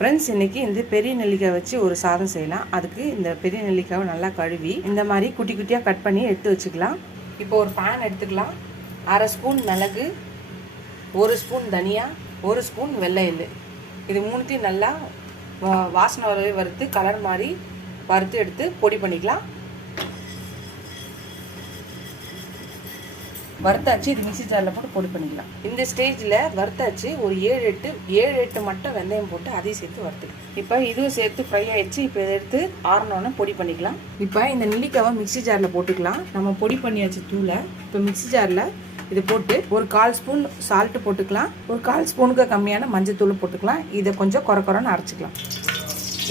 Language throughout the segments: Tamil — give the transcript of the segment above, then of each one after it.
ஃப்ரெண்ட்ஸ், இன்றைக்கி இந்த பெரிய நெல்லிக்காய் வச்சு ஒரு சாதம் செய்யலாம். அதுக்கு இந்த பெரிய நெல்லிக்காவை நல்லா கழுவி இந்த மாதிரி குட்டி குட்டியாக கட் பண்ணி எடுத்து வச்சுக்கலாம். இப்போ ஒரு பேன் எடுத்துக்கலாம். 1/2 ஸ்பூன் மிளகு, 1 ஸ்பூன் தனியா, 1 ஸ்பூன் வெள்ளை எள்ளு, இது மூணுத்தையும் நல்லா வாசனை வரவே வறுத்து கலர் மாதிரி வறுத்து எடுத்து பொடி பண்ணிக்கலாம். வறுத்தாச்சு, இது மிக்ஸி ஜாரில் போட்டு பொடி பண்ணிக்கலாம். இந்த ஸ்டேஜில் வறுத்தாச்சு ஒரு 7-8 மட்டும் வெந்தயம் போட்டு அதையும் சேர்த்து வறுத்துக்கலாம். இப்போ இதுவும் சேர்த்து ஃப்ரை ஆயிடுச்சு. இப்போ இதை எடுத்து ஆறணுன்னு பொடி பண்ணிக்கலாம். இப்போ இந்த நெல்லிக்காவை மிக்ஸி ஜாரில் போட்டுக்கலாம். நம்ம பொடி பண்ணியாச்சு தூளை. இப்போ மிக்ஸி ஜாரில் இது போட்டு ஒரு 1/4 ஸ்பூன் சால்ட்டு போட்டுக்கலாம். ஒரு 1/4 ஸ்பூனுக்கு கம்மியான மஞ்சள் தூள் போட்டுக்கலாம். இதை கொஞ்சம் குறைன்னு அரைச்சிக்கலாம்.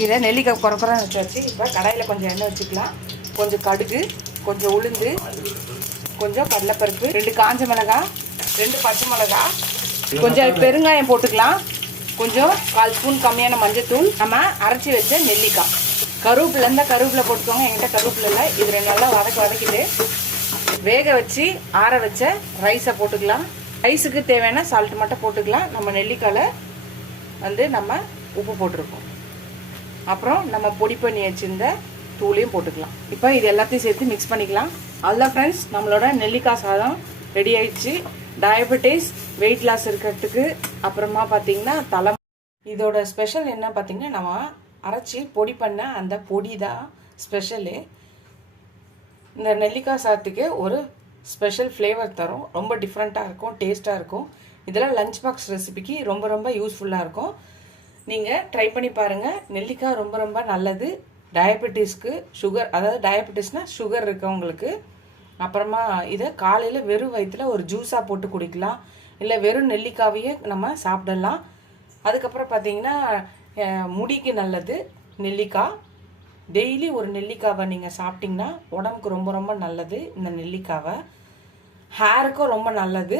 இதை நெல்லிக்காய் குறைன்னு வச்சாச்சு. இப்போ கடாயில் கொஞ்சம் எண்ணெய் வச்சுக்கலாம். கொஞ்சம் கடுகு, கொஞ்சம் உளுந்து, கொஞ்சம் கடலைப்பருப்பு, 2 காஞ்ச மிளகாய், 2 பச்சை மிளகாய், கொஞ்சம் பெருங்காயம் போட்டுக்கலாம். கொஞ்சம் 1/4 ஸ்பூன் கம்மியான மஞ்சத்தூள், நம்ம அரைச்சி வச்ச நெல்லிக்காய், கருவேப்பிலை இருந்தால் கருவேப்பிலை போட்டுக்கோங்க. என்கிட்ட கருவேப்பிலை இல்லை. இது 2 நல்லா வதக்கிட்டு வேக வச்சு ஆற வச்ச ரைஸை போட்டுக்கலாம். ரைஸுக்கு தேவையான சால்ட் மட்டும் போட்டுக்கலாம். நம்ம நெல்லிக்காயில் நம்ம உப்பு போட்டிருக்கோம். அப்புறம் நம்ம பொடி பண்ணி வச்சிருந்த தூளையும் போட்டுக்கலாம். இப்போ இது எல்லாத்தையும் சேர்த்து மிக்ஸ் பண்ணிக்கலாம். அதுதான் ஃப்ரெண்ட்ஸ், நம்மளோட நெல்லிக்காய் சாதம் ரெடி ஆயிடுச்சு. டயபெட்டிஸ், வெயிட் லாஸ் இருக்கிறதுக்கு, அப்புறமா பார்த்தீங்கன்னா இதோட ஸ்பெஷல் என்ன பார்த்தீங்கன்னா, நம்ம அரைச்சி பொடி பண்ண அந்த பொடி தான் ஸ்பெஷலு. இந்த நெல்லிக்காய் சாதத்துக்கு ஒரு ஸ்பெஷல் ஃப்ளேவர் தரும். ரொம்ப டிஃப்ரெண்ட்டாக இருக்கும், டேஸ்ட்டாக இருக்கும். இதெல்லாம் லஞ்ச் பாக்ஸ் ரெசிபிக்கு ரொம்ப யூஸ்ஃபுல்லாக இருக்கும். நீங்கள் ட்ரை பண்ணி பாருங்கள். நெல்லிக்காய் ரொம்ப நல்லது. டயபெட்டிஸ்க்கு, சுகர், அதாவது டயபெட்டிஸ்னால் சுகர் இருக்கவங்களுக்கு. அப்புறமா இதை காலையில் வெறும் வயிற்றில் ஒரு ஜூஸாக போட்டு குடிக்கலாம். இல்லை வெறும் நெல்லிக்காவையே நம்ம சாப்பிடலாம். அதுக்கப்புறம் பார்த்தீங்கன்னா முடிக்கு நல்லது நெல்லிக்காய். டெய்லி ஒரு நெல்லிக்காவை நீங்கள் சாப்பிட்டிங்கன்னா உடம்புக்கு ரொம்ப நல்லது. இந்த நெல்லிக்காவை ஹேருக்கும் ரொம்ப நல்லது.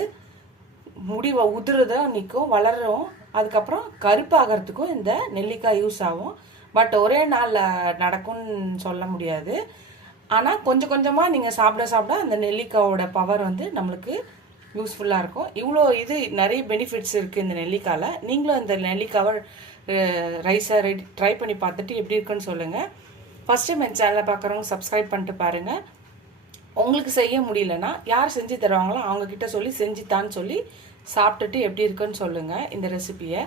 முடி உதிரதான் நிற்கும், வளரும். அதுக்கப்புறம் கருப்பாகிறதுக்கும் இந்த நெல்லிக்காய் யூஸ் ஆகும். பட் ஒரே நாளில் நடக்கும்னு சொல்ல முடியாது. ஆனால் கொஞ்சமாக நீங்கள் சாப்பிட அந்த நெல்லிக்காயோட பவர் நம்மளுக்கு யூஸ்ஃபுல்லாக இருக்கும். இவ்வளோ நிறைய பெனிஃபிட்ஸ் இருக்குது இந்த நெல்லிக்காயில். நீங்களும் இந்த நெல்லிக்காவை ரைஸை ட்ரை பண்ணி பார்த்துட்டு எப்படி இருக்குன்னு சொல்லுங்கள். ஃபஸ்ட் டைம் என் சேனலை பார்க்குறவங்க சப்ஸ்கிரைப் பண்ணிட்டு பாருங்கள். உங்களுக்கு செய்ய முடியலன்னா யார் செஞ்சு தருவாங்களோ அவங்கக்கிட்ட சொல்லி செஞ்சுத்தான்னு சொல்லி சாப்பிட்டுட்டு எப்படி இருக்குன்னு சொல்லுங்கள் இந்த ரெசிபியை.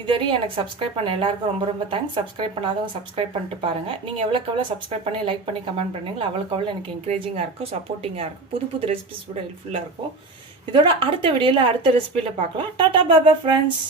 இதுவரையும் எனக்கு சப்ஸ்கிரைப் பண்ண எல்லாருக்கும் ரொம்ப தேங்க்ஸ். சப்ஸ்கிரைப் பண்ணாதவங்க சப்ஸ்கிரைப் பண்ணிட்டு பாருங்கள். நீங்கள் எவ்வளோக்கு சப்ஸ்கிரைப் பண்ணி லைக் பண்ணி கமெண்ட் பண்ணீங்களோ அவ்வளோக்கு எனக்கு என்கரேஜிங்காக இருக்கும், சப்போர்ட்டிங்காக இருக்கும். புது ரெசிபிஸ் கூட ஹெல்ப்ஃபுல்லாக இருக்கும். இதோட அடுத்த வீடியோவில் அடுத்த ரெசிபியில் பார்க்கலாம். டாடா பாய் பாய் ஃப்ரெண்ட்ஸ்.